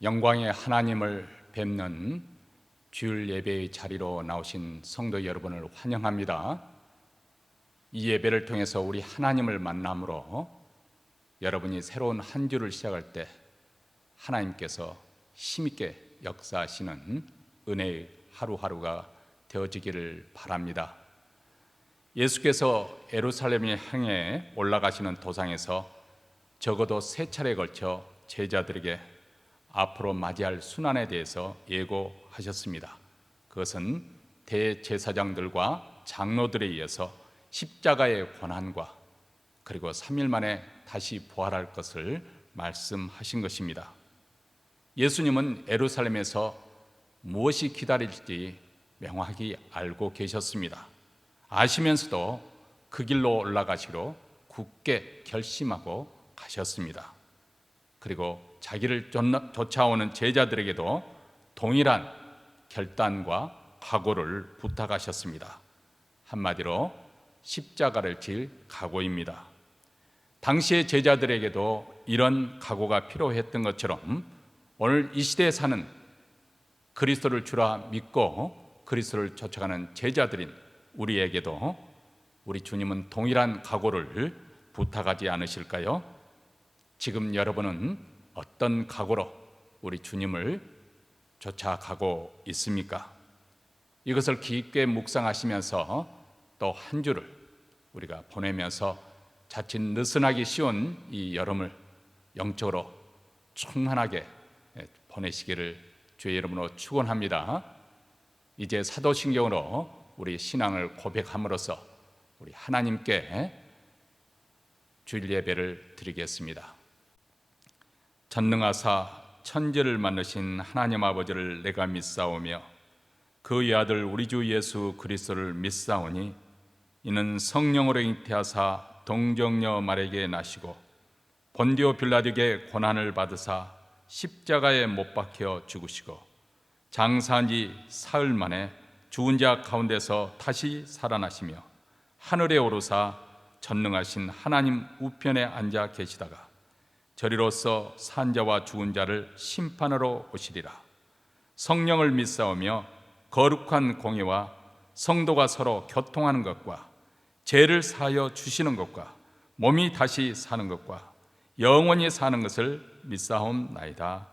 영광의 하나님을 뵙는 주일 예배의 자리로 나오신 성도 여러분을 환영합니다. 이 예배를 통해서 우리 하나님을 만남으로 여러분이 새로운 한 주를 시작할 때 하나님께서 힘있게 역사하시는 은혜의 하루하루가 되어지기를 바랍니다. 예수께서 예루살렘에 향해 올라가시는 도상에서 적어도 3차례에 걸쳐 제자들에게 앞으로 맞이할 순환에 대해서 예고하셨습니다. 그것은 대제사장들과 장로들에 의해서 십자가의 고난과 그리고 3일 만에 다시 부활할 것을 말씀하신 것입니다. 예수님은 예루살렘에서 무엇이 기다릴지 명확히 알고 계셨습니다. 아시면서도 그 길로 올라가시기로 굳게 결심하고 가셨습니다. 그리고 자기를 쫓아오는 제자들에게도 동일한 결단과 각오를 부탁하셨습니다. 한마디로 십자가를 질 각오입니다. 당시의 제자들에게도 이런 각오가 필요했던 것처럼 오늘 이 시대에 사는 그리스도를 주라 믿고 그리스도를 쫓아가는 제자들인 우리에게도 우리 주님은 동일한 각오를 부탁하지 않으실까요? 지금 여러분은 어떤 각오로 우리 주님을 쫓아가고 있습니까? 이것을 깊게 묵상하시면서 또 한 주를 우리가 보내면서 자칫 느슨하기 쉬운 이 여름을 영적으로 충만하게 보내시기를 주의 이름으로 축원합니다. 이제 사도신경으로 우리 신앙을 고백함으로써 우리 하나님께 주일 예배를 드리겠습니다. 전능하사 천지를 만드신 하나님 아버지를 내가 믿사오며 그의 아들 우리 주 예수 그리스도를 믿사오니 이는 성령으로 잉태하사 동정녀 마리아에게 나시고 본디오 빌라도에게 고난을 받으사 십자가에 못 박혀 죽으시고 장사한 지 사흘 만에 죽은 자 가운데서 다시 살아나시며 하늘에 오르사 전능하신 하나님 우편에 앉아 계시다가 저리로서 산 자와 죽은 자를 심판하러 오시리라. 성령을 믿사오며 거룩한 공예와 성도가 서로 교통하는 것과 죄를 사하여 주시는 것과 몸이 다시 사는 것과 영원히 사는 것을 믿사옵나이다.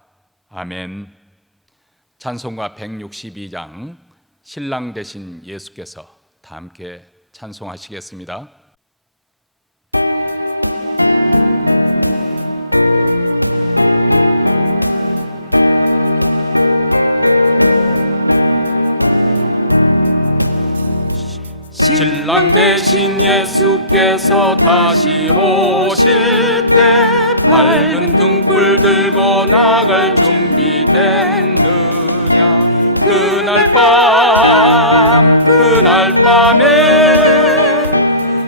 아멘. 찬송가 162장 신랑 되신 예수께서 다 함께 찬송하시겠습니다. 신랑 되신 예수께서 다시 오실 때 밝은 등불 들고 나갈 준비됐느냐. 그날 밤에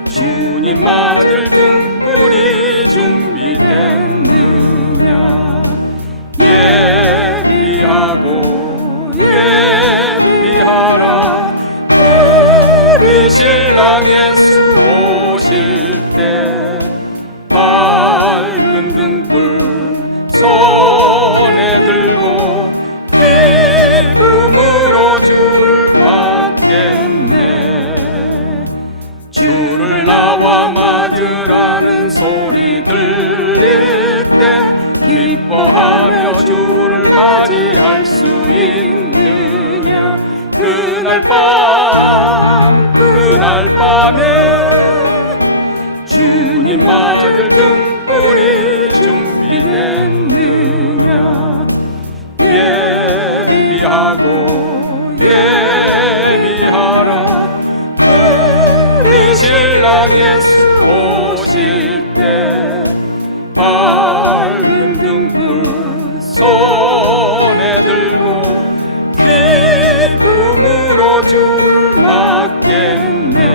주님 맞을 등불이 준비됐느냐. 예비하라 우리 신랑 예수 오실 때 밝은 등불 손에 들고 기쁨으로 주를 맞겠네. 주를 나와 맞으라는 소리 들릴 때 기뻐하며 주를 맞이할 수 있느냐. 그날 밤에 주님 맞을 등불이 준비됐느냐. 예비하라 우리 신랑 예수 오실 때 밝은 등불 손에 들고 기쁨으로 주를 맞겠네.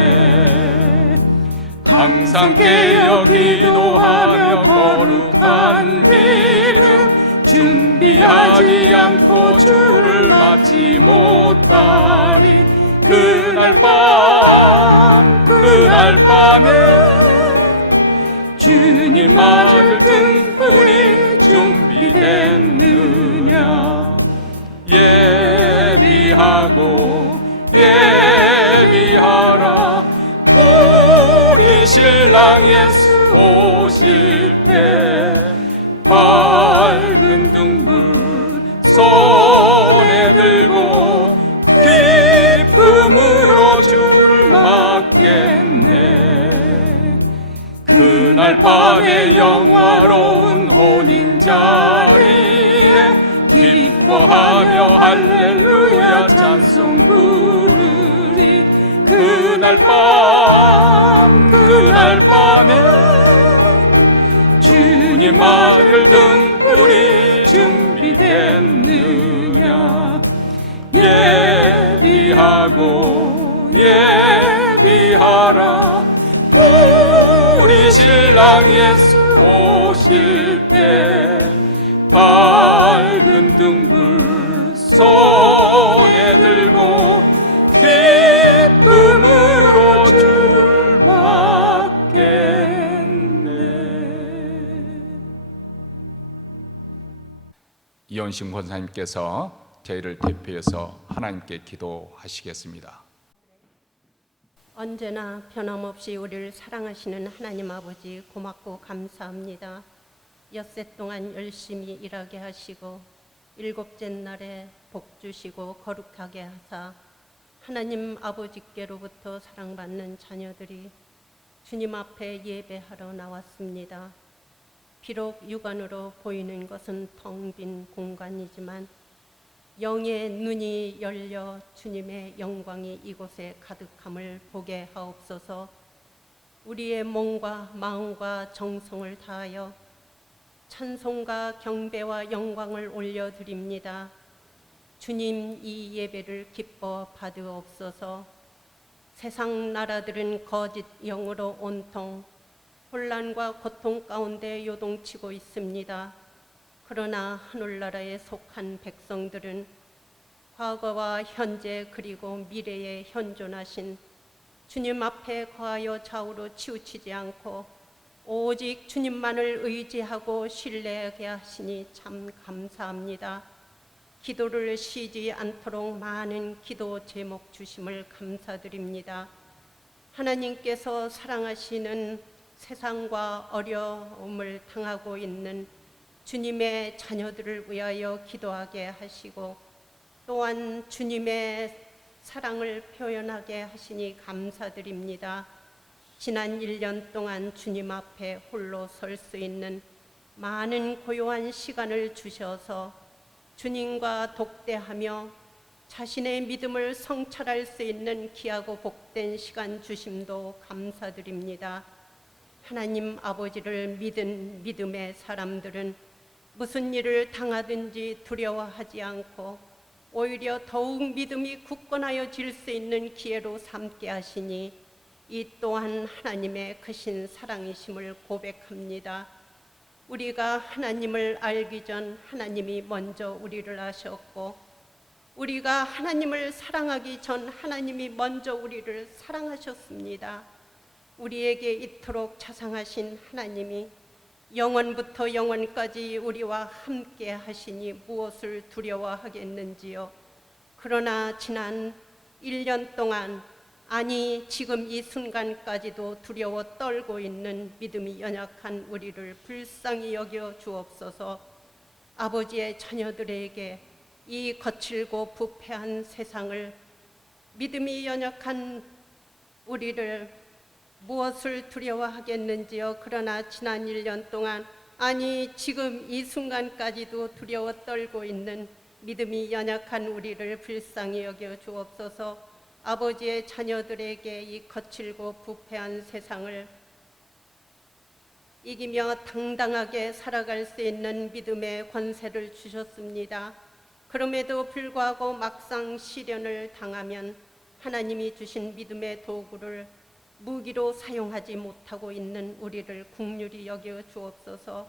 항상 깨어 기도하며 거룩한 기름 준비하지 않고 주를 맞지 못하리. 그날 밤에 주님 맞을 등불이 준비됐느냐. 신랑 예수 오실 때 밝은 등불 손에 들고 기쁨으로 주를 맞겠네. 그날 밤의 영화로운 혼인 자리에 기뻐하며 할렐루야 찬송 부르리. 그날 밤에 주님 아들 등불이 준비됐느냐. 예비하라. 우리 신랑 예수 오실 때 밝은 등불 손에 들고 기쁨으로 주를 맞겠네. 이원신 권사님께서 저희를 대표해서 하나님께 기도하시겠습니다. 언제나 변함없이 우리를 사랑하시는 하나님 아버지, 고맙고 감사합니다. 엿새 동안 열심히 일하게 하시고 일곱째 날에 복 주시고 거룩하게 하사 하나님 아버지께로부터 사랑받는 자녀들이 주님 앞에 예배하러 나왔습니다. 비록 육안으로 보이는 것은 텅 빈 공간이지만 영의 눈이 열려 주님의 영광이 이곳에 가득함을 보게 하옵소서. 우리의 몸과 마음과 정성을 다하여 찬송과 경배와 영광을 올려드립니다. 주님, 이 예배를 기뻐 받으옵소서. 세상 나라들은 거짓 영으로 온통 혼란과 고통 가운데 요동치고 있습니다. 그러나 하늘나라에 속한 백성들은 과거와 현재 그리고 미래에 현존하신 주님 앞에 거하여 좌우로 치우치지 않고 오직 주님만을 의지하고 신뢰하게 하시니 참 감사합니다. 기도를 쉬지 않도록 많은 기도 제목 주심을 감사드립니다. 하나님께서 사랑하시는 세상과 어려움을 당하고 있는 주님의 자녀들을 위하여 기도하게 하시고 또한 주님의 사랑을 표현하게 하시니 감사드립니다. 지난 1년 동안 주님 앞에 홀로 설 수 있는 많은 고요한 시간을 주셔서 주님과 독대하며 자신의 믿음을 성찰할 수 있는 귀하고 복된 시간 주심도 감사드립니다. 하나님 아버지를 믿은 믿음의 사람들은 무슨 일을 당하든지 두려워하지 않고 오히려 더욱 믿음이 굳건하여질 수 있는 기회로 삼게 하시니 이 또한 하나님의 크신 사랑이심을 고백합니다. 우리가 하나님을 알기 전 하나님이 먼저 우리를 아셨고 우리가 하나님을 사랑하기 전 하나님이 먼저 우리를 사랑하셨습니다. 우리에게 이토록 자상하신 하나님이 영원부터 영원까지 우리와 함께 하시니 무엇을 두려워하겠는지요. 그러나 지난 1년 동안 아니 지금 이 순간까지도 두려워 떨고 있는 믿음이 연약한 우리를 불쌍히 여겨 주옵소서. 아버지의 자녀들에게 이 거칠고 부패한 세상을 믿음이 연약한 우리를 무엇을 두려워하겠는지요. 그러나 지난 1년 동안 아니 지금 이 순간까지도 두려워 떨고 있는 믿음이 연약한 우리를 불쌍히 여겨 주옵소서. 아버지의 자녀들에게 이 거칠고 부패한 세상을 이기며 당당하게 살아갈 수 있는 믿음의 권세를 주셨습니다. 그럼에도 불구하고 막상 시련을 당하면 하나님이 주신 믿음의 도구를 무기로 사용하지 못하고 있는 우리를 긍휼히 여겨 주옵소서.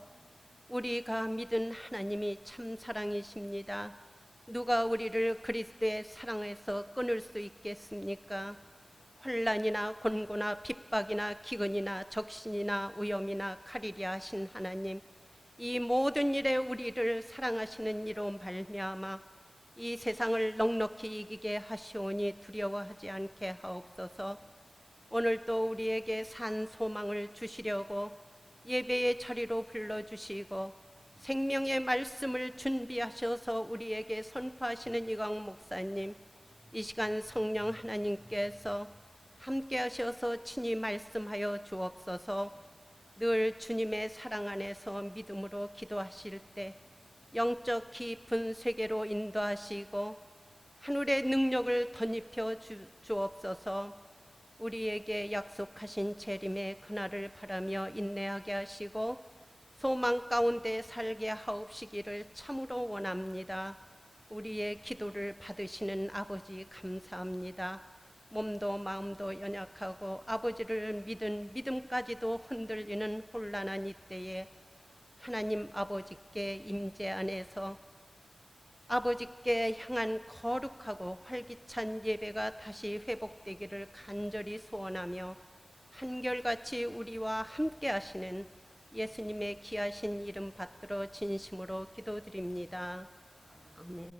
우리가 믿은 하나님이 참 사랑이십니다. 누가 우리를 그리스도의 사랑에서 끊을 수 있겠습니까? 혼란이나 곤고나 핍박이나 기근이나 적신이나 위험이나 칼이랴 하신 하나님, 이 모든 일에 우리를 사랑하시는 이로 말미암아 이 세상을 넉넉히 이기게 하시오니 두려워하지 않게 하옵소서. 오늘도 우리에게 산 소망을 주시려고 예배의 자리로 불러주시고 생명의 말씀을 준비하셔서 우리에게 선포하시는 이광 목사님, 이 시간 성령 하나님께서 함께 하셔서 친히 말씀하여 주옵소서. 늘 주님의 사랑 안에서 믿음으로 기도하실 때 영적 깊은 세계로 인도하시고 하늘의 능력을 덧입혀 주옵소서. 우리에게 약속하신 재림의 그날을 바라며 인내하게 하시고 소망 가운데 살게 하옵시기를 참으로 원합니다. 우리의 기도를 받으시는 아버지 감사합니다. 몸도 마음도 연약하고 아버지를 믿은 믿음까지도 흔들리는 혼란한 이때에 하나님 아버지께 임재 안에서 아버지께 향한 거룩하고 활기찬 예배가 다시 회복되기를 간절히 소원하며 한결같이 우리와 함께 하시는 예수님의 귀하신 이름 받들어 진심으로 기도드립니다. 아멘.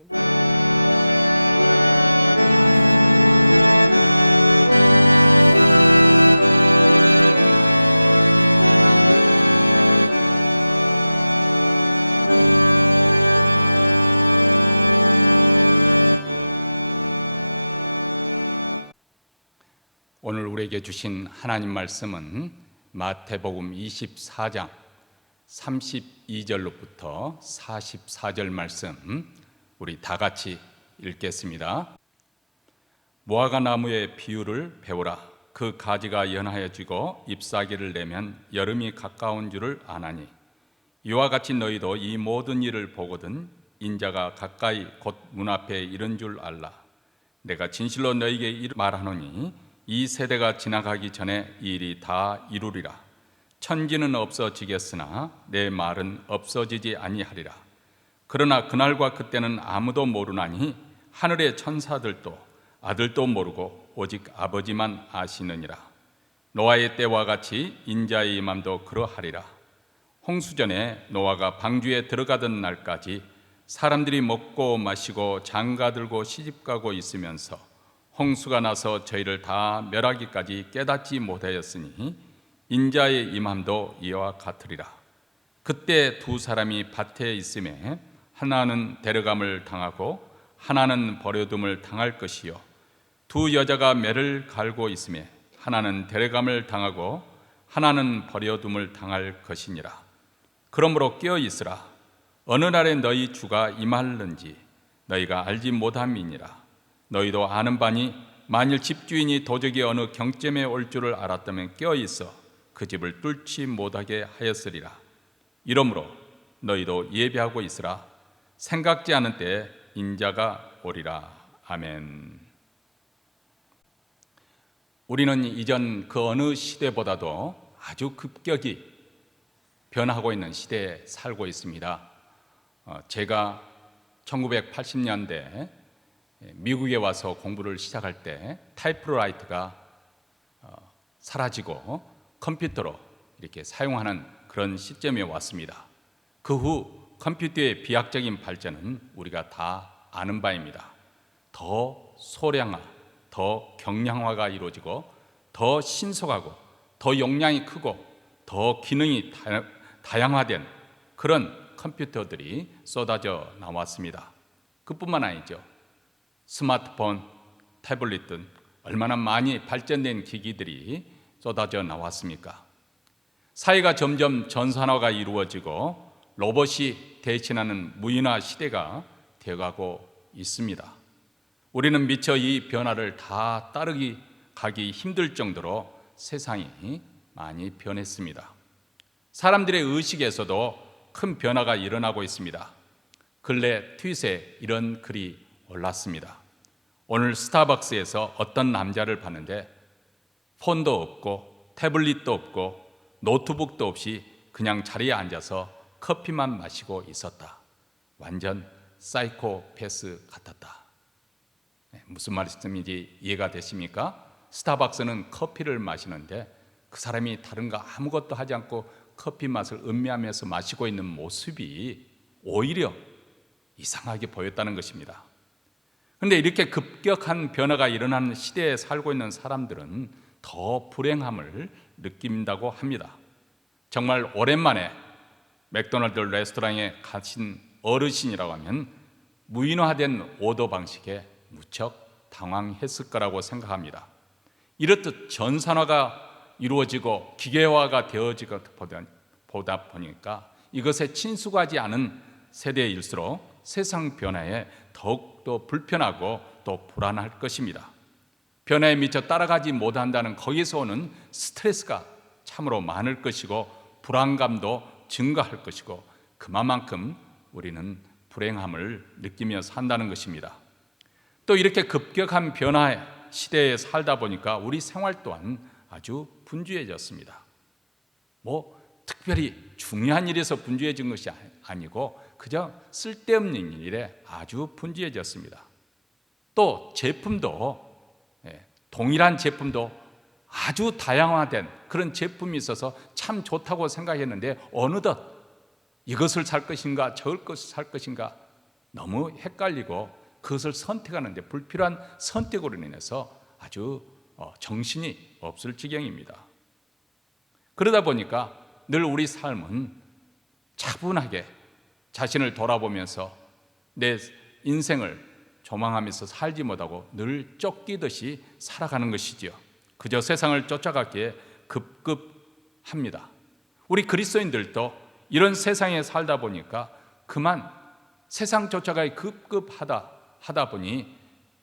오늘 우리에게 주신 하나님 말씀은 마태복음 24장 32절로부터 44절 말씀, 우리 다 같이 읽겠습니다. 무화과 나무의 비유를 배우라. 그 가지가 연하여지고 잎사귀를 내면 여름이 가까운 줄을 아나니, 이와 같이 너희도 이 모든 일을 보거든 인자가 가까이 곧 문 앞에 이른 줄 알라. 내가 진실로 너희에게 말하노니 이 세대가 지나가기 전에 이 일이 다 이루리라. 천지는 없어지겠으나 내 말은 없어지지 아니하리라. 그러나 그날과 그때는 아무도 모르나니 하늘의 천사들도 아들도 모르고 오직 아버지만 아시느니라. 노아의 때와 같이 인자의 임함도 그러하리라. 홍수전에 노아가 방주에 들어가던 날까지 사람들이 먹고 마시고 장가들고 시집가고 있으면서 홍수가 나서 저희를 다 멸하기까지 깨닫지 못하였으니 인자의 임함도 이와 같으리라. 그때 두 사람이 밭에 있음에 하나는 데려감을 당하고 하나는 버려둠을 당할 것이요, 두 여자가 매를 갈고 있음에 하나는 데려감을 당하고 하나는 버려둠을 당할 것이니라. 그러므로 깨어 있으라. 어느 날에 너희 주가 임할는지 너희가 알지 못함이니라. 너희도 아는 바니 만일 집주인이 도적이 어느 경점에 올 줄을 알았다면 깨어 있어 그 집을 뚫지 못하게 하였으리라. 이러므로 너희도 예비하고 있으라. 생각지 않은 때에 인자가 오리라. 아멘. 우리는 이전 그 어느 시대보다도 아주 급격히 변하고 있는 시대에 살고 있습니다. 제가 1980년대 미국에 와서 공부를 시작할 때 타이프라이터가 사라지고 컴퓨터로 이렇게 사용하는 그런 시점에 왔습니다. 그 후 컴퓨터의 비약적인 발전은 우리가 다 아는 바입니다. 더 소량화, 더 경량화가 이루어지고 더 신속하고 더 용량이 크고 더 기능이 다양화된 그런 컴퓨터들이 쏟아져 나왔습니다. 그뿐만 아니죠. 스마트폰, 태블릿 등 얼마나 많이 발전된 기기들이 쏟아져 나왔습니까? 사회가 점점 전산화가 이루어지고 로봇이 대신하는 무인화 시대가 되어가고 있습니다. 우리는 미처 이 변화를 다 가기 힘들 정도로 세상이 많이 변했습니다. 사람들의 의식에서도 큰 변화가 일어나고 있습니다. 근래 트윗에 이런 글이 올랐습니다. 오늘 스타벅스에서 어떤 남자를 봤는데 폰도 없고 태블릿도 없고 노트북도 없이 그냥 자리에 앉아서 커피만 마시고 있었다. 완전 사이코패스 같았다. 무슨 말씀인지 이해가 되십니까? 스타벅스는 커피를 마시는데 그 사람이 다른 거 아무것도 하지 않고 커피 맛을 음미하면서 마시고 있는 모습이 오히려 이상하게 보였다는 것입니다. 그런데 이렇게 급격한 변화가 일어나는 시대에 살고 있는 사람들은 더 불행함을 느낀다고 합니다. 정말 오랜만에 맥도날드 레스토랑에 가신 어르신이라고 하면 무인화된 오더 방식에 무척 당황했을 거라고 생각합니다. 이렇듯 전산화가 이루어지고 기계화가 되어지고 보다 보니까 이것에 친숙하지 않은 세대일수록 세상 변화에 더욱더 불편하고 또 불안할 것입니다. 변화에 미처 따라가지 못한다는 거기서 오는 스트레스가 참으로 많을 것이고 불안감도 증가할 것이고 그만큼 우리는 불행함을 느끼며 산다는 것입니다. 또 이렇게 급격한 변화의 시대에 살다 보니까 우리 생활 또한 아주 분주해졌습니다. 특별히 중요한 일에서 분주해진 것이 아니고 그저 쓸데없는 일에 아주 분주해졌습니다. 또 제품도 동일한 제품도 아주 다양화된 그런 제품이 있어서 참 좋다고 생각했는데 어느덧 이것을 살 것인가 저걸 것을 살 것인가 너무 헷갈리고 그것을 선택하는데 불필요한 선택으로 인해서 아주 정신이 없을 지경입니다. 그러다 보니까 늘 우리 삶은 차분하게 자신을 돌아보면서 내 인생을 조망하면서 살지 못하고 늘 쫓기듯이 살아가는 것이지요. 그저 세상을 쫓아가기에 급급합니다. 우리 그리스도인들도 이런 세상에 살다 보니까 그만 세상 쫓아가기 급급하다 보니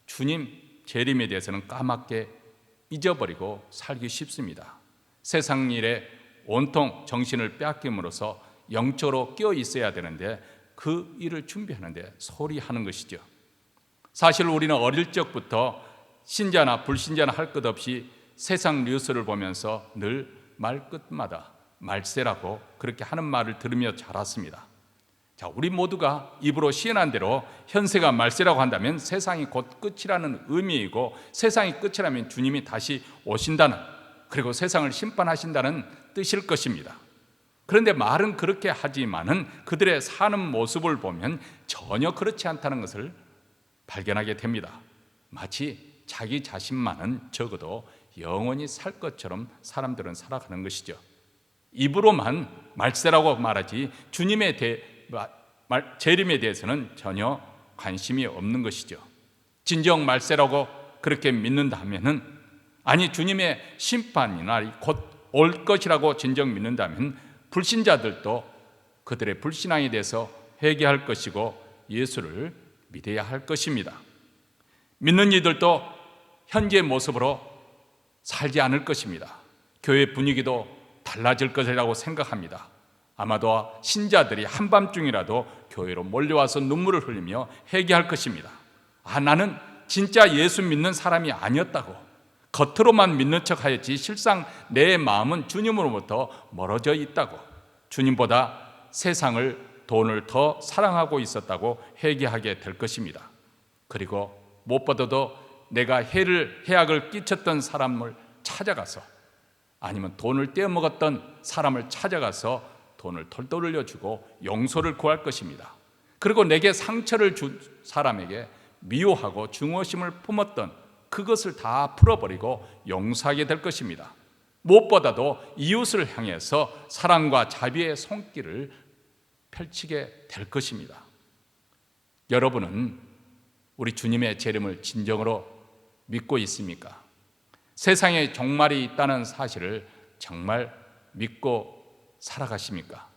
주님 재림에 대해서는 까맣게 잊어버리고 살기 쉽습니다. 세상 일에 온통 정신을 빼앗김으로써 영적으로 끼어 있어야 되는데 그 일을 준비하는데 소홀히 하는 것이죠. 사실 우리는 어릴 적부터 신자나 불신자나 할 것 없이 세상 뉴스를 보면서 늘 말끝마다 말세라고 그렇게 하는 말을 들으며 자랐습니다. 자, 우리 모두가 입으로 시인한 대로 현세가 말세라고 한다면 세상이 곧 끝이라는 의미이고 세상이 끝이라면 주님이 다시 오신다는 그리고 세상을 심판하신다는 뜻일 것입니다. 그런데 말은 그렇게 하지만은 그들의 사는 모습을 보면 전혀 그렇지 않다는 것을 발견하게 됩니다. 마치 자기 자신만은 적어도 영원히 살 것처럼 사람들은 살아가는 것이죠. 입으로만 말세라고 말하지 주님의 재림에 대해서는 전혀 관심이 없는 것이죠. 진정 말세라고 그렇게 믿는다면은 아니 주님의 심판이나 곧 올 것이라고 진정 믿는다면 불신자들도 그들의 불신앙에 대해서 회개할 것이고 예수를 믿어야 할 것입니다. 믿는 이들도 현재의 모습으로 살지 않을 것입니다. 교회 분위기도 달라질 것이라고 생각합니다. 아마도 신자들이 한밤중이라도 교회로 몰려와서 눈물을 흘리며 회개할 것입니다. 나는 진짜 예수 믿는 사람이 아니었다고 겉으로만 믿는 척하였지 실상 내 마음은 주님으로부터 멀어져 있다고 주님보다 세상을 돈을 더 사랑하고 있었다고 회개하게 될 것입니다. 그리고 무엇보다도 내가 해악을 끼쳤던 사람을 찾아가서 아니면 돈을 떼어먹었던 사람을 찾아가서 돈을 털 돌려주고 용서를 구할 것입니다. 그리고 내게 상처를 준 사람에게 미워하고 증오심을 품었던 그것을 다 풀어버리고 용서하게 될 것입니다. 무엇보다도 이웃을 향해서 사랑과 자비의 손길을 펼치게 될 것입니다. 여러분은 우리 주님의 재림을 진정으로 믿고 있습니까? 세상에 종말이 있다는 사실을 정말 믿고 살아가십니까?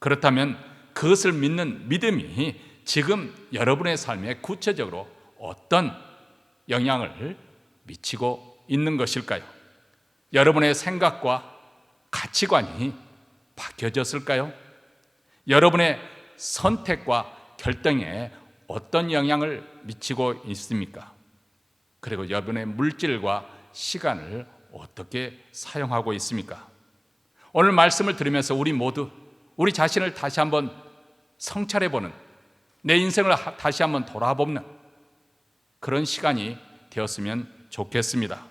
그렇다면 그것을 믿는 믿음이 지금 여러분의 삶에 구체적으로 어떤 영향을 미치고 있는 것일까요? 여러분의 생각과 가치관이 바뀌어졌을까요? 여러분의 선택과 결정에 어떤 영향을 미치고 있습니까? 그리고 여러분의 물질과 시간을 어떻게 사용하고 있습니까? 오늘 말씀을 들으면서 우리 모두 우리 자신을 다시 한번 성찰해보는 내 인생을 다시 한번 돌아보는 그런 시간이 되었으면 좋겠습니다.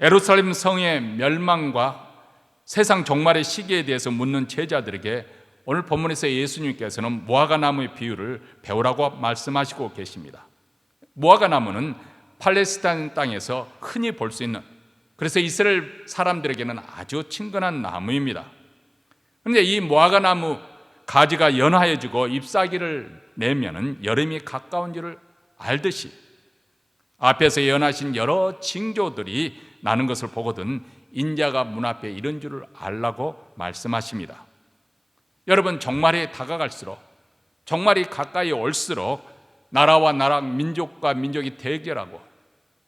예루살렘 성의 멸망과 세상 종말의 시기에 대해서 묻는 제자들에게 오늘 본문에서 예수님께서는 무화과나무의 비유를 배우라고 말씀하시고 계십니다. 무화과나무는 팔레스타인 땅에서 흔히 볼 수 있는 그래서 이스라엘 사람들에게는 아주 친근한 나무입니다. 그런데 이 무화과 나무 가지가 연하여지고 잎사귀를 내면은 여름이 가까운 줄을 알듯이 앞에서 예언하신 여러 징조들이 나는 것을 보거든 인자가 문 앞에 이른 줄을 알라고 말씀하십니다. 여러분, 종말이 다가갈수록, 종말이 가까이 올수록 나라와 나라, 민족과 민족이 대결하고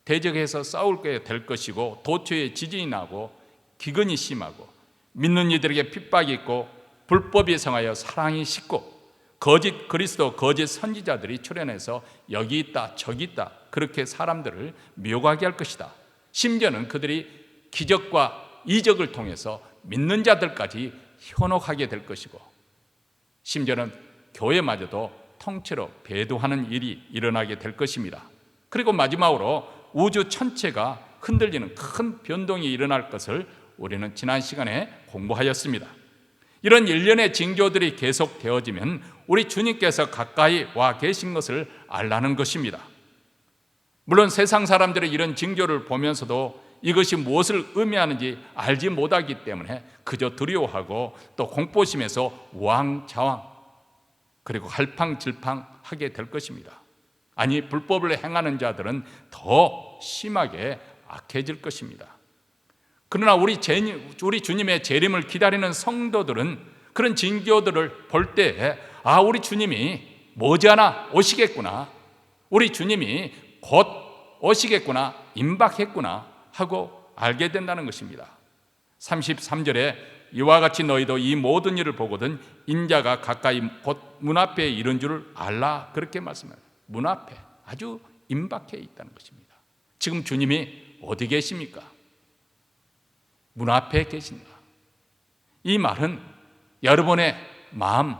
대적해서 싸울 게 될 것이고, 도처에 지진이 나고 기근이 심하고 믿는 이들에게 핍박이 있고 불법이 성하여 사랑이 식고 거짓 그리스도, 거짓 선지자들이 출현해서 여기 있다 저기 있다 그렇게 사람들을 미혹하게 할 것이다. 심지어는 그들이 기적과 이적을 통해서 믿는 자들까지 현혹하게 될 것이고, 심지어는 교회마저도 통째로 배도하는 일이 일어나게 될 것입니다. 그리고 마지막으로 우주 전체가 흔들리는 큰 변동이 일어날 것을 우리는 지난 시간에 공부하였습니다. 이런 일련의 징조들이 계속되어지면 우리 주님께서 가까이 와 계신 것을 알라는 것입니다. 물론 세상 사람들의 이런 징조를 보면서도 이것이 무엇을 의미하는지 알지 못하기 때문에 그저 두려워하고 또 공포심에서 우왕좌왕 그리고 갈팡질팡하게 될 것입니다. 아니, 불법을 행하는 자들은 더 심하게 악해질 것입니다. 그러나 우리 주님의 재림을 기다리는 성도들은 그런 징조들을 볼 때 우리 주님이 머지않아 오시겠구나, 우리 주님이 곧 오시겠구나, 임박했구나 하고 알게 된다는 것입니다. 33절에 이와 같이 너희도 이 모든 일을 보거든 인자가 가까이 곧 문 앞에 이른 줄을 알라, 그렇게 말씀합니다. 문 앞에, 아주 임박해 있다는 것입니다. 지금 주님이 어디 계십니까? 문 앞에 계신다. 이 말은 여러분의 마음,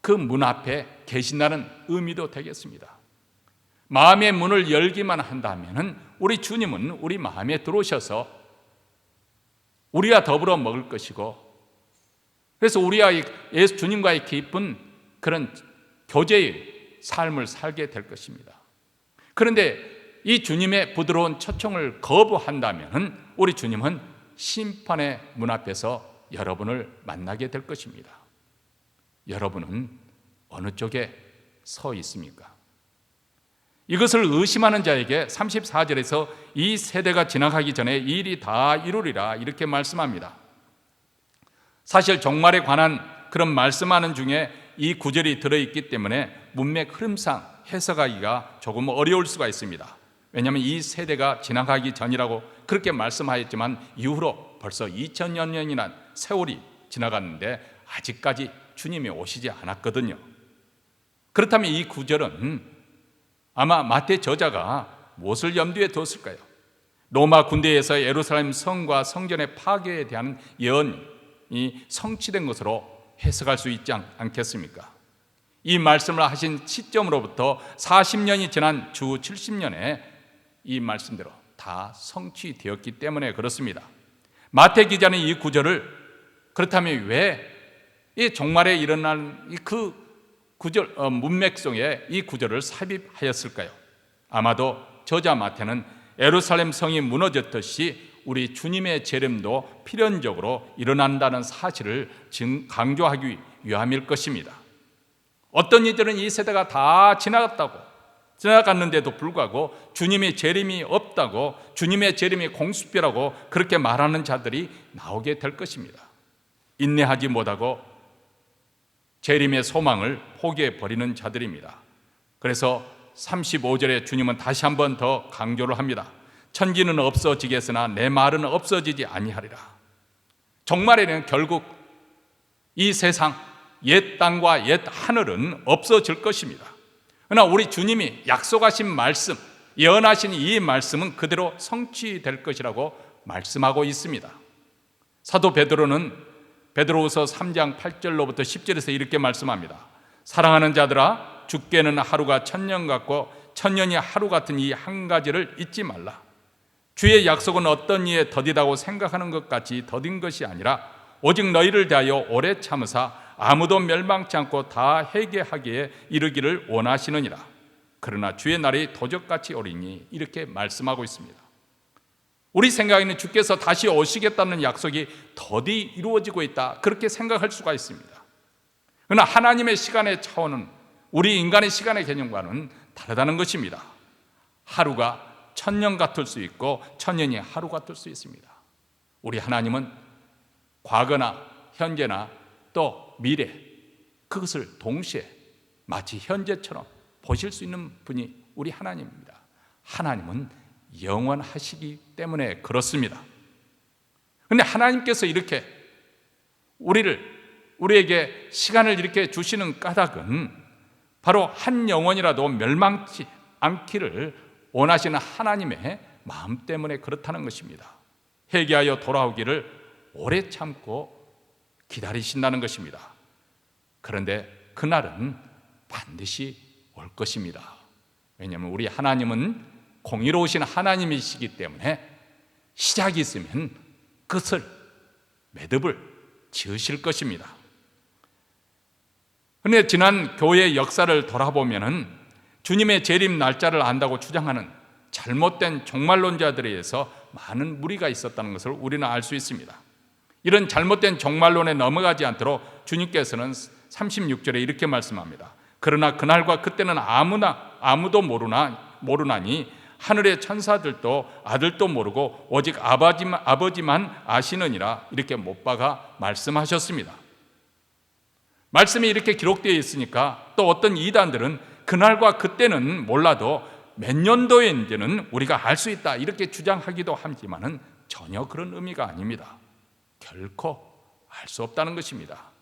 그 문 앞에 계신다는 의미도 되겠습니다. 마음의 문을 열기만 한다면 우리 주님은 우리 마음에 들어오셔서 우리와 더불어 먹을 것이고, 그래서 우리와 예수 주님과의 깊은 그런 교제의 삶을 살게 될 것입니다. 그런데 이 주님의 부드러운 초청을 거부한다면 우리 주님은 심판의 문 앞에서 여러분을 만나게 될 것입니다. 여러분은 어느 쪽에 서 있습니까? 이것을 의심하는 자에게 34절에서 이 세대가 지나가기 전에 이 일이 다 이루리라 이렇게 말씀합니다. 사실 종말에 관한 그런 말씀하는 중에 이 구절이 들어있기 때문에 문맥 흐름상 해석하기가 조금 어려울 수가 있습니다. 왜냐하면 이 세대가 지나가기 전이라고 그렇게 말씀하였지만 이후로 벌써 2000여 년이나 세월이 지나갔는데 아직까지 주님이 오시지 않았거든요. 그렇다면 이 구절은 아마 마태 저자가 무엇을 염두에 두었을까요? 로마 군대에서 예루살렘 성과 성전의 파괴에 대한 예언이 성취된 것으로 해석할 수 있지 않겠습니까? 이 말씀을 하신 시점으로부터 40년이 지난 주 70년에 이 말씀대로 다 성취되었기 때문에 그렇습니다. 마태 기자는 이 구절을 그렇다면 왜 이 종말에 일어날 그 구절 문맥 속에 이 구절을 삽입하였을까요? 아마도 저자 마태는 예루살렘 성이 무너졌듯이 우리 주님의 재림도 필연적으로 일어난다는 사실을 강조하기 위함일 것입니다. 어떤 이들은 이 세대가 다 지나갔는데도 불구하고 주님의 재림이 없다고, 주님의 재림이 공수표라고 그렇게 말하는 자들이 나오게 될 것입니다. 인내하지 못하고 재림의 소망을 포기해버리는 자들입니다. 그래서 35절에 주님은 다시 한 번 더 강조를 합니다. 천지는 없어지겠으나 내 말은 없어지지 아니하리라. 종말에는 결국 이 세상 옛 땅과 옛 하늘은 없어질 것입니다. 그러나 우리 주님이 약속하신 말씀, 예언하신 이 말씀은 그대로 성취될 것이라고 말씀하고 있습니다. 사도 베드로는 베드로후서 3장 8절로부터 10절에서 이렇게 말씀합니다. 사랑하는 자들아, 죽게는 하루가 천년 같고 천년이 하루 같은 이 한 가지를 잊지 말라. 주의 약속은 어떤 이에 더디다고 생각하는 것 같이 더딘 것이 아니라 오직 너희를 대하여 오래 참으사 아무도 멸망치 않고 다 회개하기에 이르기를 원하시느니라. 그러나 주의 날이 도적같이 오리니 이렇게 말씀하고 있습니다. 우리 생각에는 주께서 다시 오시겠다는 약속이 더디 이루어지고 있다, 그렇게 생각할 수가 있습니다. 그러나 하나님의 시간의 차원은 우리 인간의 시간의 개념과는 다르다는 것입니다. 하루가 1000년 같을 수 있고 1000년이 하루 같을 수 있습니다. 우리 하나님은 과거나 현재나 또 미래, 그것을 동시에 마치 현재처럼 보실 수 있는 분이 우리 하나님입니다. 하나님은 영원하시기 때문에 그렇습니다. 그런데 하나님께서 이렇게 우리에게 시간을 이렇게 주시는 까닭은 바로 한 영혼이라도 멸망치 않기를 원하시는 하나님의 마음 때문에 그렇다는 것입니다. 회개하여 돌아오기를 오래 참고 기다리신다는 것입니다. 그런데 그날은 반드시 올 것입니다. 왜냐하면 우리 하나님은 공의로우신 하나님이시기 때문에 시작이 있으면 그것을 매듭을 지으실 것입니다. 그런데 지난 교회의 역사를 돌아보면 주님의 재림 날짜를 안다고 주장하는 잘못된 종말론자들에 의해서 많은 무리가 있었다는 것을 우리는 알 수 있습니다. 이런 잘못된 종말론에 넘어가지 않도록 주님께서는 36절에 이렇게 말씀합니다. 그러나 그날과 그때는 아무도 모르나니 하늘의 천사들도 아들도 모르고 오직 아버지만 아시느니라, 이렇게 못 박아 말씀하셨습니다. 말씀이 이렇게 기록되어 있으니까 또 어떤 이단들은 그날과 그때는 몰라도 몇 년도인지는 우리가 알 수 있다, 이렇게 주장하기도 하지만은 전혀 그런 의미가 아닙니다. 결코 알 수 없다는 것입니다.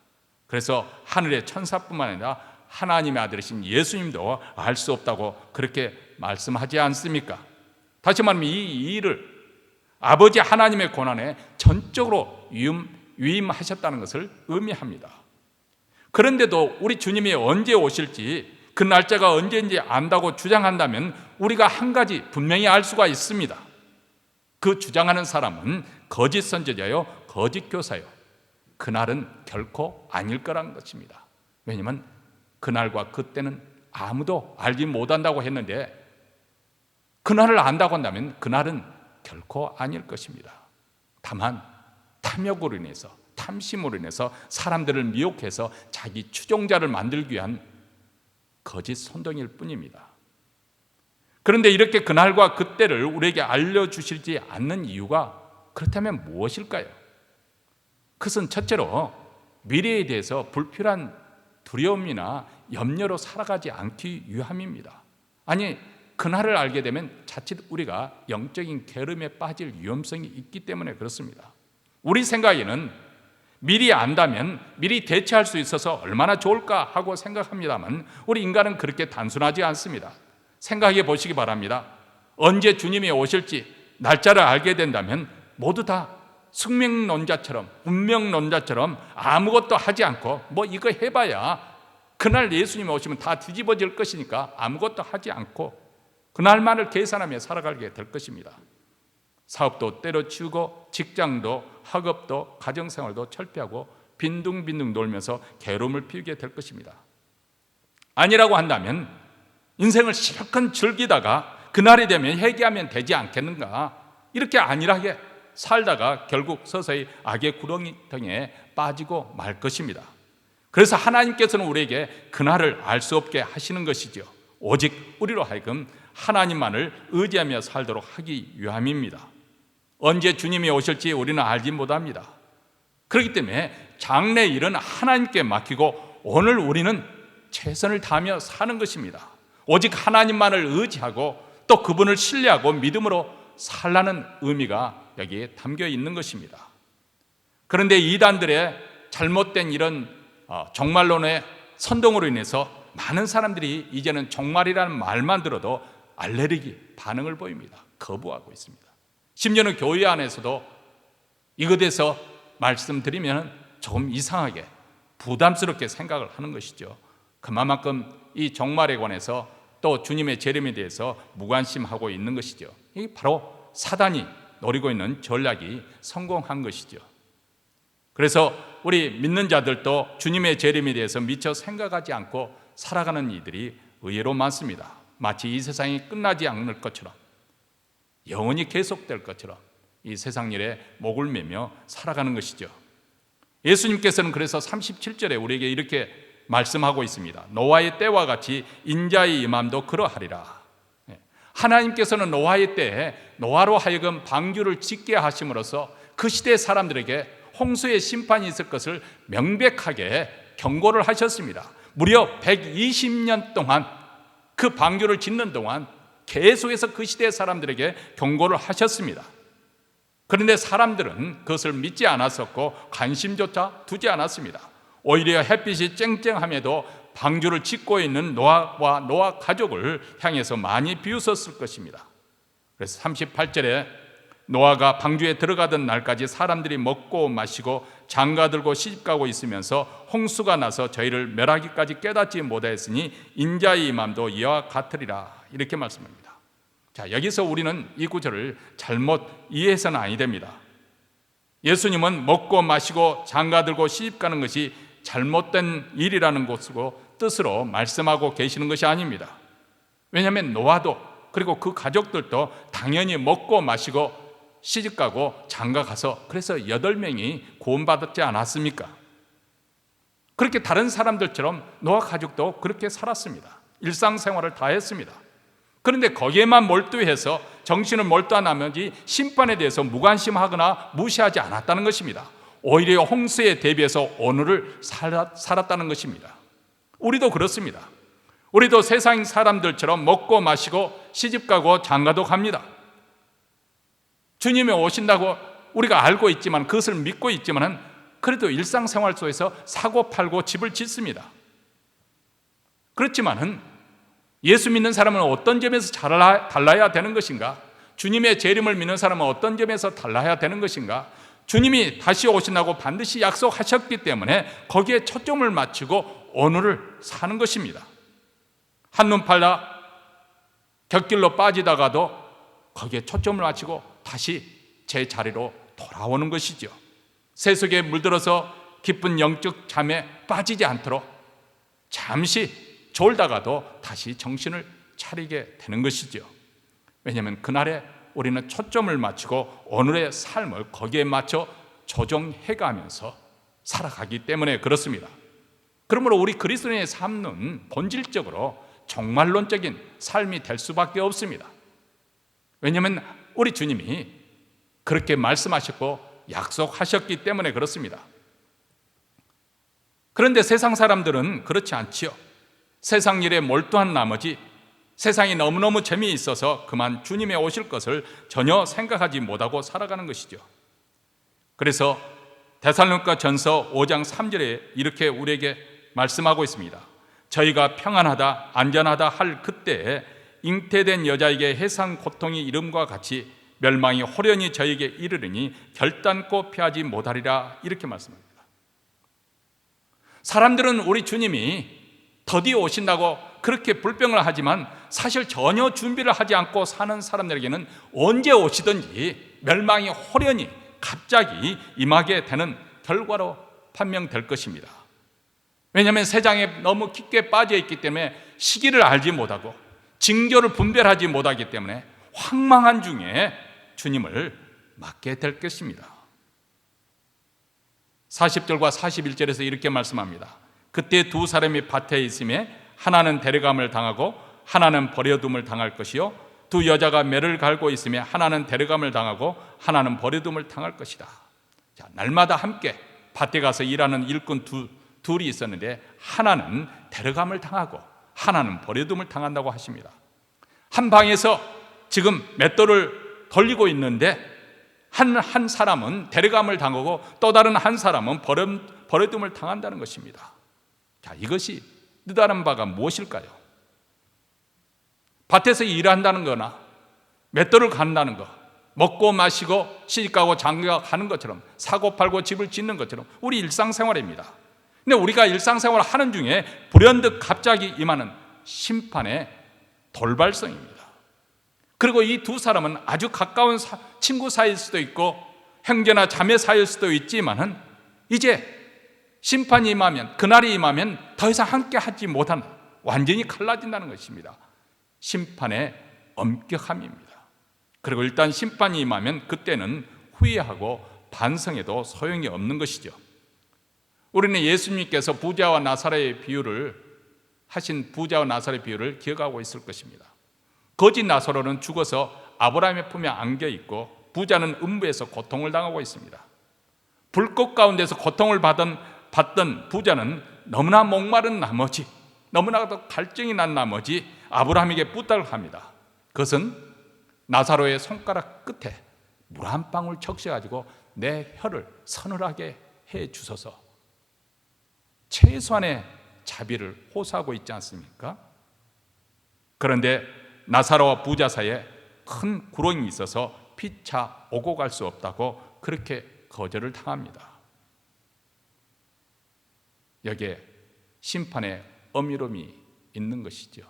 그래서 하늘의 천사뿐만 아니라 하나님의 아들이신 예수님도 알 수 없다고 그렇게 말씀하지 않습니까? 다시 말하면 이 일을 아버지 하나님의 권한에 전적으로 위임하셨다는 것을 의미합니다. 그런데도 우리 주님이 언제 오실지, 그 날짜가 언제인지 안다고 주장한다면 우리가 한 가지 분명히 알 수가 있습니다. 그 주장하는 사람은 거짓 선지자요, 거짓 교사요. 그날은 결코 아닐 거라는 것입니다. 왜냐하면 그날과 그때는 아무도 알지 못한다고 했는데, 그날을 안다고 한다면 그날은 결코 아닐 것입니다. 다만 탐욕으로 인해서, 탐심으로 인해서 사람들을 미혹해서 자기 추종자를 만들기 위한 거짓 선동일 뿐입니다. 그런데 이렇게 그날과 그때를 우리에게 알려주시지 않는 이유가 그렇다면 무엇일까요? 그것은 첫째로 미래에 대해서 불필요한 두려움이나 염려로 살아가지 않기 위함입니다. 아니, 그날을 알게 되면 자칫 우리가 영적인 게으름에 빠질 위험성이 있기 때문에 그렇습니다. 우리 생각에는 미리 안다면 미리 대처할 수 있어서 얼마나 좋을까 하고 생각합니다만, 우리 인간은 그렇게 단순하지 않습니다. 생각해 보시기 바랍니다. 언제 주님이 오실지 날짜를 알게 된다면 모두 다 숙명론자처럼, 운명론자처럼 아무것도 하지 않고 이거 해봐야 그날 예수님 오시면 다 뒤집어질 것이니까 아무것도 하지 않고 그날만을 계산하며 살아가게 될 것입니다. 사업도 때려치우고 직장도 학업도 가정생활도 철폐하고 빈둥빈둥 놀면서 괴로움을 피우게 될 것입니다. 아니라고 한다면 인생을 실컷 즐기다가 그날이 되면 회개하면 되지 않겠는가, 이렇게 안일하게 살다가 결국 서서히 악의 구렁텅이에 빠지고 말 것입니다. 그래서 하나님께서는 우리에게 그날을 알 수 없게 하시는 것이죠. 오직 우리로 하여금 하나님만을 의지하며 살도록 하기 위함입니다. 언제 주님이 오실지 우리는 알지 못합니다. 그렇기 때문에 장래 일은 하나님께 맡기고 오늘 우리는 최선을 다하며 사는 것입니다. 오직 하나님만을 의지하고 또 그분을 신뢰하고 믿음으로 살라는 의미가 여기에 담겨 있는 것입니다. 그런데 이단들의 잘못된 이런 종말론의 선동으로 인해서 많은 사람들이 이제는 종말이라는 말만 들어도 알레르기 반응을 보입니다. 거부하고 있습니다. 심지어는 교회 안에서도 이것에 대해서 말씀드리면 조금 이상하게 부담스럽게 생각을 하는 것이죠. 그만큼 이 종말에 관해서 또 주님의 재림에 대해서 무관심하고 있는 것이죠. 이게 바로 사단이 노리고 있는 전략이 성공한 것이죠. 그래서 우리 믿는 자들도 주님의 재림에 대해서 미처 생각하지 않고 살아가는 이들이 의외로 많습니다. 마치 이 세상이 끝나지 않을 것처럼, 영원히 계속될 것처럼, 이 세상 일에 목을 매며 살아가는 것이죠. 예수님께서는 그래서 37절에 우리에게 이렇게 말씀하고 있습니다. 노아의 때와 같이 인자의 임함도 그러하리라. 하나님께서는 노아의 때에 노아로 하여금 방주를 짓게 하심으로써 그 시대 사람들에게 홍수의 심판이 있을 것을 명백하게 경고를 하셨습니다. 무려 120년 동안 그 방주를 짓는 동안 계속해서 그 시대 사람들에게 경고를 하셨습니다. 그런데 사람들은 그것을 믿지 않았었고 관심조차 두지 않았습니다. 오히려 햇빛이 쨍쨍함에도 방주를 짓고 있는 노아와 노아 가족을 향해서 많이 비웃었을 것입니다. 그래서 38절에 노아가 방주에 들어가던 날까지 사람들이 먹고 마시고 장가들고 시집가고 있으면서 홍수가 나서 저희를 멸하기까지 깨닫지 못하였으니 인자의 임함도 이와 같으리라, 이렇게 말씀합니다. 자, 여기서 우리는 이 구절을 잘못 이해해서는 아니 됩니다. 예수님은 먹고 마시고 장가들고 시집가는 것이 잘못된 일이라는 뜻으로 말씀하고 계시는 것이 아닙니다. 왜냐하면 노아도 그리고 그 가족들도 당연히 먹고 마시고 시집가고 장가가서 그래서 8명이 구원받았지 않았습니까? 그렇게 다른 사람들처럼 노아 가족도 그렇게 살았습니다. 일상생활을 다 했습니다. 그런데 거기에만 몰두해서 정신을 몰두한 나머지 심판에 대해서 무관심하거나 무시하지 않았다는 것입니다. 오히려 홍수에 대비해서 오늘을 살았다는 것입니다. 우리도 그렇습니다. 우리도 세상 사람들처럼 먹고 마시고 시집가고 장가도 갑니다. 주님이 오신다고 우리가 알고 있지만, 그것을 믿고 있지만 그래도 일상생활 속에서 사고 팔고 집을 짓습니다. 그렇지만은 예수 믿는 사람은 어떤 점에서 달라야 되는 것인가? 주님의 재림을 믿는 사람은 어떤 점에서 달라야 되는 것인가? 주님이 다시 오신다고 반드시 약속하셨기 때문에 거기에 초점을 맞추고 오늘을 사는 것입니다. 한눈 팔다 곁길로 빠지다가도 거기에 초점을 맞추고 다시 제 자리로 돌아오는 것이죠. 세속에 물들어서 깊은 영적 잠에 빠지지 않도록 잠시 졸다가도 다시 정신을 차리게 되는 것이죠. 왜냐하면 그날에 우리는 초점을 맞추고 오늘의 삶을 거기에 맞춰 조정해가면서 살아가기 때문에 그렇습니다. 그러므로 우리 그리스도인의 삶은 본질적으로 종말론적인 삶이 될 수밖에 없습니다. 왜냐하면 우리 주님이 그렇게 말씀하셨고 약속하셨기 때문에 그렇습니다. 그런데 세상 사람들은 그렇지 않지요. 세상 일에 몰두한 나머지 세상이 너무너무 재미있어서 그만 주님의 오실 것을 전혀 생각하지 못하고 살아가는 것이죠. 그래서 데살로니가 전서 5장 3절에 이렇게 우리에게 말씀하고 있습니다. 저희가 평안하다 안전하다 할 그때에 잉태된 여자에게 해상 고통이 이름과 같이 멸망이 호련히 저에게 이르르니 결단코 피하지 못하리라, 이렇게 말씀합니다. 사람들은 우리 주님이 더디 오신다고 그렇게 불평을 하지만 사실 전혀 준비를 하지 않고 사는 사람들에게는 언제 오시든지 멸망이 호련히 갑자기 임하게 되는 결과로 판명될 것입니다. 왜냐하면 세상에 너무 깊게 빠져 있기 때문에 시기를 알지 못하고 징조를 분별하지 못하기 때문에 황망한 중에 주님을 맞게 될 것입니다. 40절과 41절에서 이렇게 말씀합니다. 그때 두 사람이 밭에 있음에 하나는 데려감을 당하고 하나는 버려둠을 당할 것이요 두 여자가 매를 갈고 있음에 하나는 데려감을 당하고 하나는 버려둠을 당할 것이다. 자, 날마다 함께 밭에 가서 일하는 일꾼 둘이 있었는데 하나는 데려감을 당하고 하나는 버려둠을 당한다고 하십니다. 한 방에서 지금 맷돌을 돌리고 있는데 한 사람은 데려감을 당하고 또 다른 한 사람은 버려둠을 당한다는 것입니다. 자, 이것이 느다른 바가 무엇일까요? 밭에서 일한다는 거나 맷돌을 간다는 거, 먹고 마시고 시집가고 장가가는 것처럼 사고 팔고 집을 짓는 것처럼 우리 일상생활입니다. 근데 우리가 일상생활을 하는 중에 불현듯 갑자기 임하는 심판의 돌발성입니다. 그리고 이 두 사람은 아주 가까운 친구 사이일 수도 있고 형제나 자매 사이일 수도 있지만은 이제 심판이 임하면, 그날이 임하면 더 이상 함께 하지 못하는, 완전히 갈라진다는 것입니다. 심판의 엄격함입니다. 그리고 일단 심판이 임하면 그때는 후회하고 반성해도 소용이 없는 것이죠. 우리는 예수님께서 부자와 나사로의 비유를 하신 부자와 나사로의 비유를 기억하고 있을 것입니다. 거지 나사로는 죽어서 아브라함의 품에 안겨 있고 부자는 음부에서 고통을 당하고 있습니다. 불꽃 가운데서 고통을 받던 부자는 너무나 목마른 나머지, 너무나도 갈증이 난 나머지 아브라함에게 부탁을 합니다. 그것은 나사로의 손가락 끝에 물 한 방울 적셔가지고 내 혀를 서늘하게 해 주소서. 최소한의 자비를 호소하고 있지 않습니까? 그런데 나사로와 부자 사이에 큰 구렁이 있어서 피차 오고 갈 수 없다고 그렇게 거절을 당합니다. 여기에 심판의 어미름이 있는 것이죠.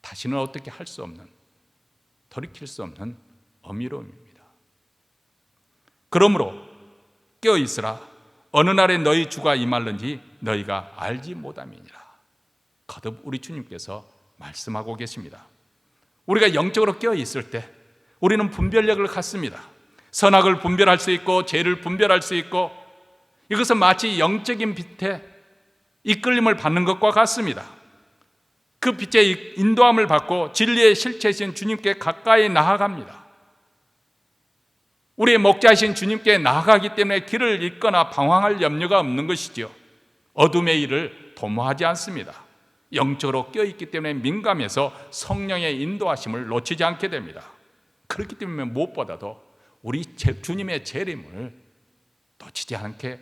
다시는 어떻게 할 수 없는, 돌이킬 수 없는 어미름입니다. 그러므로 깨어있으라. 어느 날에 너희 주가 임할는지 너희가 알지 못함이니라. 거듭 우리 주님께서 말씀하고 계십니다. 우리가 영적으로 깨어있을 때 우리는 분별력을 갖습니다. 선악을 분별할 수 있고 죄를 분별할 수 있고, 이것은 마치 영적인 빛에 이끌림을 받는 것과 같습니다. 그 빛의 인도함을 받고 진리의 실체이신 주님께 가까이 나아갑니다. 우리의 목자이신 주님께 나아가기 때문에 길을 잃거나 방황할 염려가 없는 것이지요. 어둠의 일을 도모하지 않습니다. 영적으로 껴있기 때문에 민감해서 성령의 인도하심을 놓치지 않게 됩니다. 그렇기 때문에 무엇보다도 우리 주님의 재림을 놓치지 않게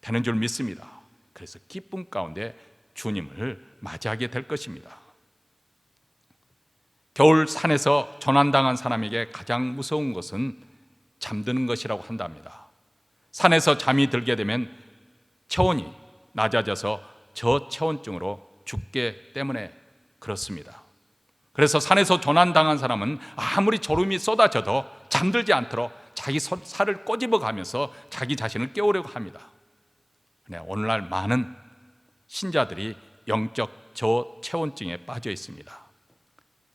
되는 줄 믿습니다. 그래서 기쁨 가운데 주님을 맞이하게 될 것입니다. 겨울 산에서 조난당한 사람에게 가장 무서운 것은 잠드는 것이라고 한답니다. 산에서 잠이 들게 되면 체온이 낮아져서 저체온증으로 죽게 때문에 그렇습니다. 그래서 산에서 조난당한 사람은 아무리 졸음이 쏟아져도 잠들지 않도록 자기 살을 꼬집어 가면서 자기 자신을 깨우려고 합니다. 오늘날 많은 신자들이 영적 저체온증에 빠져 있습니다.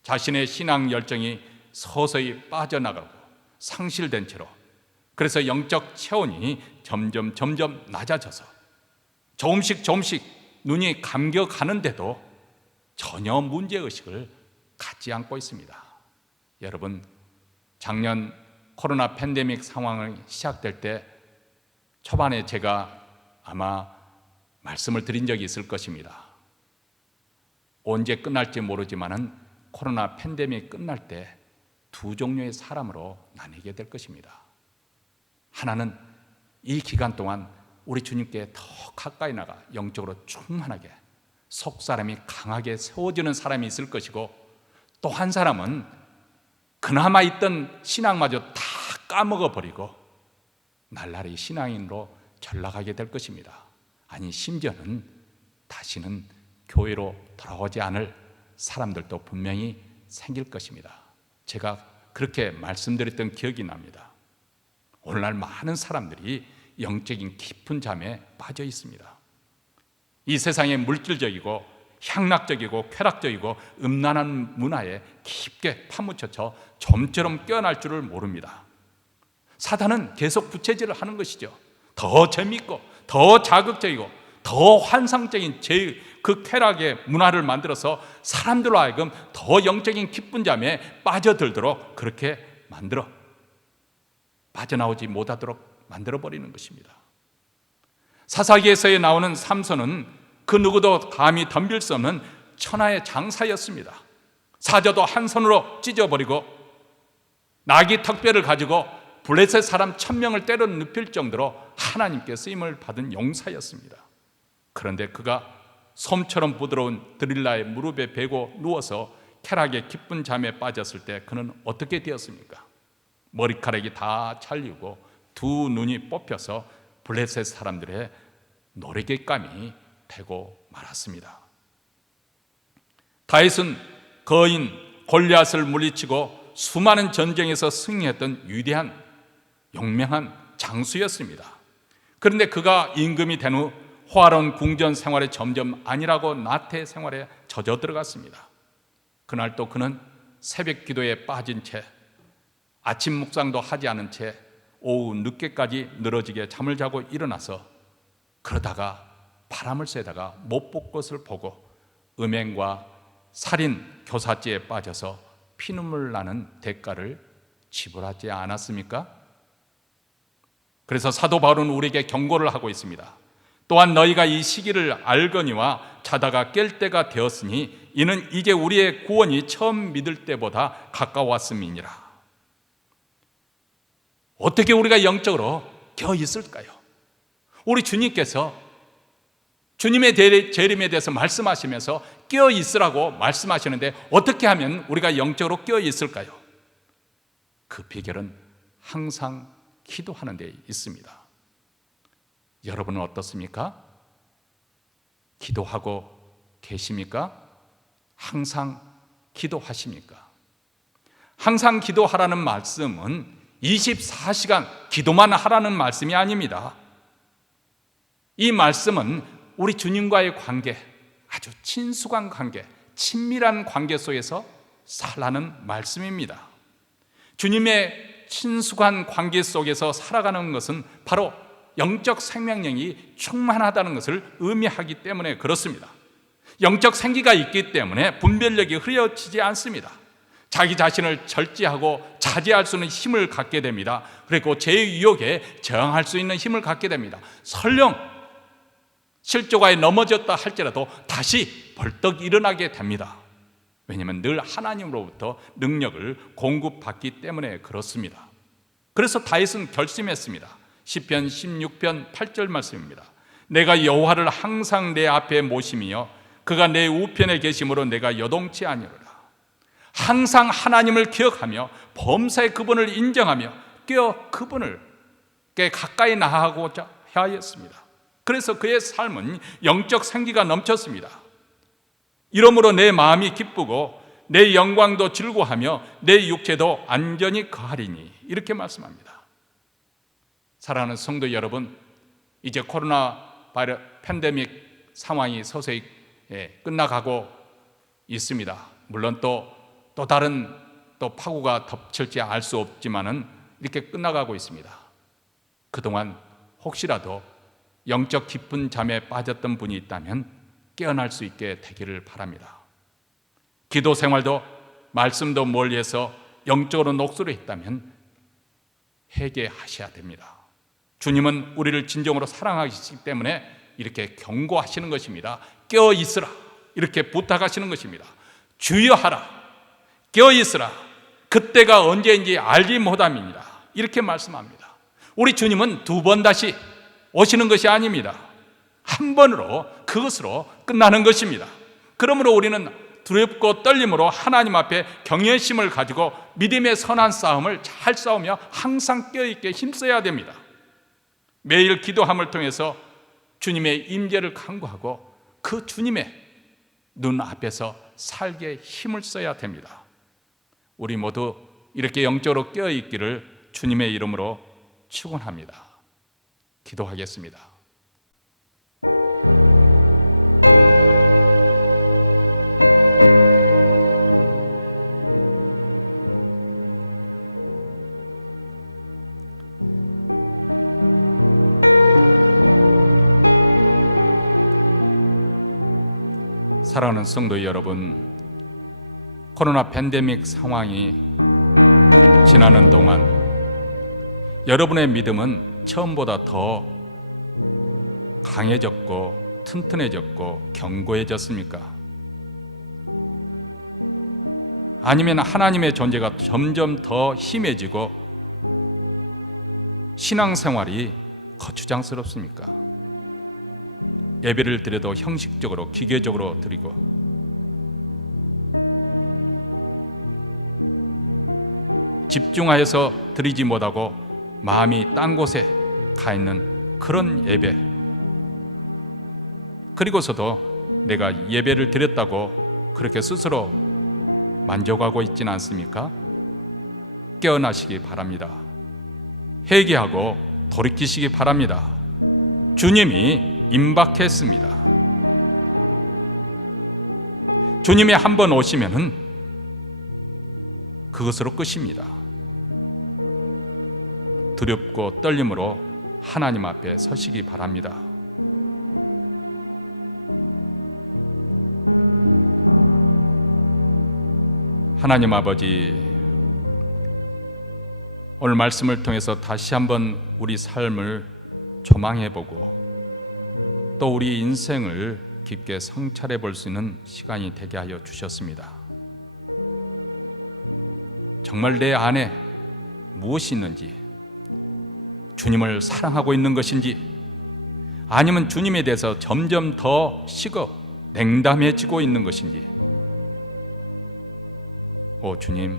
자신의 신앙 열정이 서서히 빠져나가고 상실된 채로, 그래서 영적 체온이 점점 낮아져서 조금씩 눈이 감겨가는데도 전혀 문제의식을 갖지 않고 있습니다. 여러분, 작년 코로나 팬데믹 상황이 시작될 때 초반에 제가 아마 말씀을 드린 적이 있을 것입니다. 언제 끝날지 모르지만은 코로나 팬데믹 끝날 때 두 종류의 사람으로 나뉘게 될 것입니다. 하나는 이 기간 동안 우리 주님께 더 가까이 나가 영적으로 충만하게 속사람이 강하게 세워지는 사람이 있을 것이고, 또 한 사람은 그나마 있던 신앙마저 다 까먹어버리고 날라리 신앙인으로 전락하게 될 것입니다. 아니, 심지어는 다시는 교회로 돌아오지 않을 사람들도 분명히 생길 것입니다. 제가 그렇게 말씀드렸던 기억이 납니다. 오늘날 많은 사람들이 영적인 깊은 잠에 빠져 있습니다. 이 세상의 물질적이고 향락적이고 쾌락적이고 음란한 문화에 깊게 파묻혀서 좀처럼 깨어날 줄을 모릅니다. 사단은 계속 부채질을 하는 것이죠. 더 재밌고 더 자극적이고 더 환상적인 그 쾌락의 문화를 만들어서 사람들로 하여금 더 영적인 기쁜 잠에 빠져들도록 그렇게 만들어 빠져나오지 못하도록 만들어버리는 것입니다. 사사기에서 나오는 삼손은 그 누구도 감히 덤빌 수 없는 천하의 장사였습니다. 사자도 한 손으로 찢어버리고 나귀 턱뼈를 가지고 블레셋 사람 1000명을 때려 눕힐 정도로 하나님께 쓰임을 받은 용사였습니다. 그런데 그가 솜처럼 부드러운 드릴라의 무릎에 베고 누워서 쾌락의 기쁜 잠에 빠졌을 때 그는 어떻게 되었습니까? 머리카락이 다 잘리고 두 눈이 뽑혀서 블레셋 사람들의 노래개감이 되고 말았습니다. 다윗은 거인 골리앗을 물리치고 수많은 전쟁에서 승리했던 위대한 용맹한 장수였습니다. 그런데 그가 임금이 된 후 호화로운 궁전 생활에 점점 안일하고 나태 생활에 젖어 들어갔습니다. 그날 또 그는 새벽 기도에 빠진 채 아침 묵상도 하지 않은 채 오후 늦게까지 늘어지게 잠을 자고 일어나서 그러다가 바람을 쐬다가 못 볼 것을 보고 음행과 살인, 교사죄에 빠져서 피눈물 나는 대가를 지불하지 않았습니까? 그래서 사도 바울은 우리에게 경고를 하고 있습니다. 또한 너희가 이 시기를 알거니와 자다가 깰 때가 되었으니 이는 이제 우리의 구원이 처음 믿을 때보다 가까웠음이니라. 어떻게 우리가 영적으로 깨어 있을까요? 우리 주님께서 주님의 재림에 대해서 말씀하시면서 깨어 있으라고 말씀하시는데 어떻게 하면 우리가 영적으로 깨어 있을까요? 그 비결은 항상 기도하는 데 있습니다. 여러분은 어떻습니까? 기도하고 계십니까? 항상 기도하십니까? 항상 기도하라는 말씀은 24시간 기도만 하라는 말씀이 아닙니다. 이 말씀은 우리 주님과의 관계, 아주 친숙한 관계, 친밀한 관계 속에서 살라는 말씀입니다. 주님의 친숙한 관계 속에서 살아가는 것은 바로 영적 생명력이 충만하다는 것을 의미하기 때문에 그렇습니다. 영적 생기가 있기 때문에 분별력이 흐려지지 않습니다. 자기 자신을 절제하고 자제할 수 있는 힘을 갖게 됩니다. 그리고 죄의 유혹에 저항할 수 있는 힘을 갖게 됩니다. 설령 실조가에 넘어졌다 할지라도 다시 벌떡 일어나게 됩니다. 왜냐하면 늘 하나님으로부터 능력을 공급받기 때문에 그렇습니다. 그래서 다윗은 결심했습니다. 시편 16편 8절 말씀입니다. 내가 여호와를 항상 내 앞에 모심이여 그가 내 우편에 계심으로 내가 여동치 아니하리라. 항상 하나님을 기억하며 범사의 그분을 인정하며 깨어 그분께 가까이 나아가고자 하였습니다. 그래서 그의 삶은 영적 생기가 넘쳤습니다. 이러므로 내 마음이 기쁘고 내 영광도 즐거워하며 내 육체도 안전히 거하리니 이렇게 말씀합니다. 사랑하는 성도 여러분, 이제 코로나 바이러스 팬데믹 상황이 서서히 끝나가고 있습니다. 물론 또 다른 파고가 덮칠지 알 수 없지만은 이렇게 끝나가고 있습니다. 그동안 혹시라도 영적 깊은 잠에 빠졌던 분이 있다면 깨어날 수 있게 되기를 바랍니다. 기도 생활도 말씀도 멀리해서 영적으로 녹슬어있다면 회개하셔야 됩니다. 주님은 우리를 진정으로 사랑하시기 때문에 이렇게 경고하시는 것입니다. 깨어 있으라 이렇게 부탁하시는 것입니다. 주여하라, 깨어 있으라, 그때가 언제인지 알지 못함이니라 이렇게 말씀합니다. 우리 주님은 두 번 다시 오시는 것이 아닙니다. 한 번으로 그것으로 끝나는 것입니다. 그러므로 우리는 두렵고 떨림으로 하나님 앞에 경외심을 가지고 믿음의 선한 싸움을 잘 싸우며 항상 깨어있게 힘써야 됩니다. 매일 기도함을 통해서 주님의 임재를 간구하고 그 주님의 눈앞에서 살게 힘을 써야 됩니다. 우리 모두 이렇게 영적으로 깨어있기를 주님의 이름으로 축원합니다. 기도하겠습니다. 사랑하는 성도 여러분, 코로나 팬데믹 상황이 지나는 동안 여러분의 믿음은 처음보다 더 강해졌고 튼튼해졌고 견고해졌습니까? 아니면 하나님의 존재가 점점 더 심해지고 신앙생활이 거추장스럽습니까? 예배를 드려도 형식적으로 기계적으로 드리고 집중하여서 드리지 못하고 마음이 딴 곳에 가 있는 그런 예배, 그리고서도 내가 예배를 드렸다고 그렇게 스스로 만족하고 있지는 않습니까? 깨어나시기 바랍니다. 회개하고 돌이키시기 바랍니다. 주님이 임박했습니다. 주님이 한 번 오시면은 그것으로 끝입니다. 두렵고 떨림으로 하나님 앞에 서시기 바랍니다. 하나님 아버지, 오늘 말씀을 통해서 다시 한번 우리 삶을 조망해보고 또 우리 인생을 깊게 성찰해 볼 수 있는 시간이 되게 하여 주셨습니다. 정말 내 안에 무엇이 있는지, 주님을 사랑하고 있는 것인지, 아니면 주님에 대해서 점점 더 식어 냉담해지고 있는 것인지, 오 주님,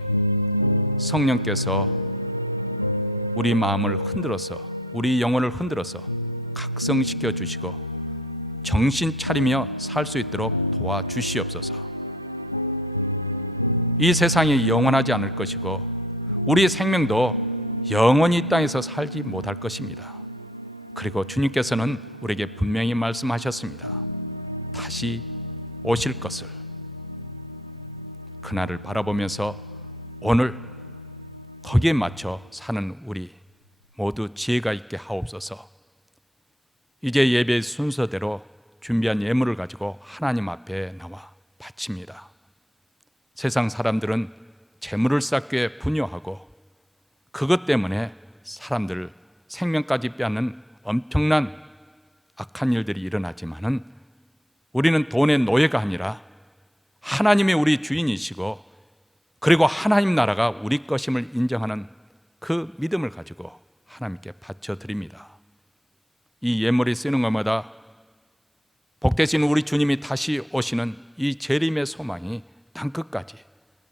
성령께서 우리 마음을 흔들어서, 우리 영혼을 흔들어서 각성시켜 주시고 정신 차리며 살 수 있도록 도와주시옵소서. 이 세상이 영원하지 않을 것이고 우리 생명도 영원히 이 땅에서 살지 못할 것입니다. 그리고 주님께서는 우리에게 분명히 말씀하셨습니다. 다시 오실 것을. 그날을 바라보면서 오늘 거기에 맞춰 사는 우리 모두 지혜가 있게 하옵소서. 이제 예배 순서대로 준비한 예물을 가지고 하나님 앞에 나와 바칩니다. 세상 사람들은 재물을 쌓기에 분요하고 그것 때문에 사람들 생명까지 빼앗는 엄청난 악한 일들이 일어나지만은 우리는 돈의 노예가 아니라 하나님이 우리 주인이시고 그리고 하나님 나라가 우리 것임을 인정하는 그 믿음을 가지고 하나님께 바쳐드립니다. 이 예물이 쓰는 것마다 복되신 우리 주님이 다시 오시는 이 재림의 소망이 땅끝까지,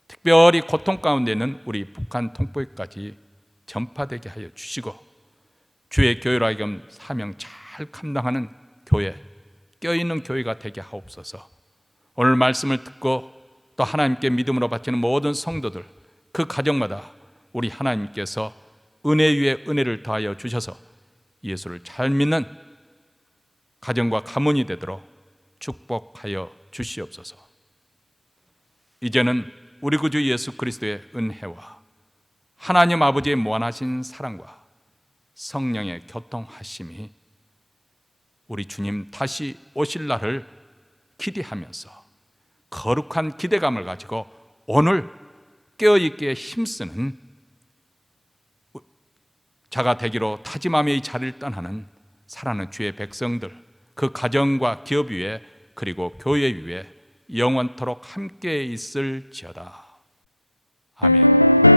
특별히 고통 가운데 있는 우리 북한 동포에까지 전파되게 하여 주시고 주의 교회로 하여금 사명 잘 감당하는 교회, 껴있는 교회가 되게 하옵소서. 오늘 말씀을 듣고 또 하나님께 믿음으로 바치는 모든 성도들, 그 가정마다 우리 하나님께서 은혜 위에 은혜를 더하여 주셔서 예수를 잘 믿는 가정과 가문이 되도록 축복하여 주시옵소서. 이제는 우리 구주 예수 그리스도의 은혜와 하나님 아버지의 무한하신 사랑과 성령의 교통하심이 우리 주님 다시 오실 날을 기대하면서 거룩한 기대감을 가지고 오늘 깨어있기에 힘쓰는 자가 되기로 다짐하며 이 자리를 떠나는 사랑하는 주의 백성들, 그 가정과 기업 위에 그리고 교회 위에 영원토록 함께 있을지어다. 아멘.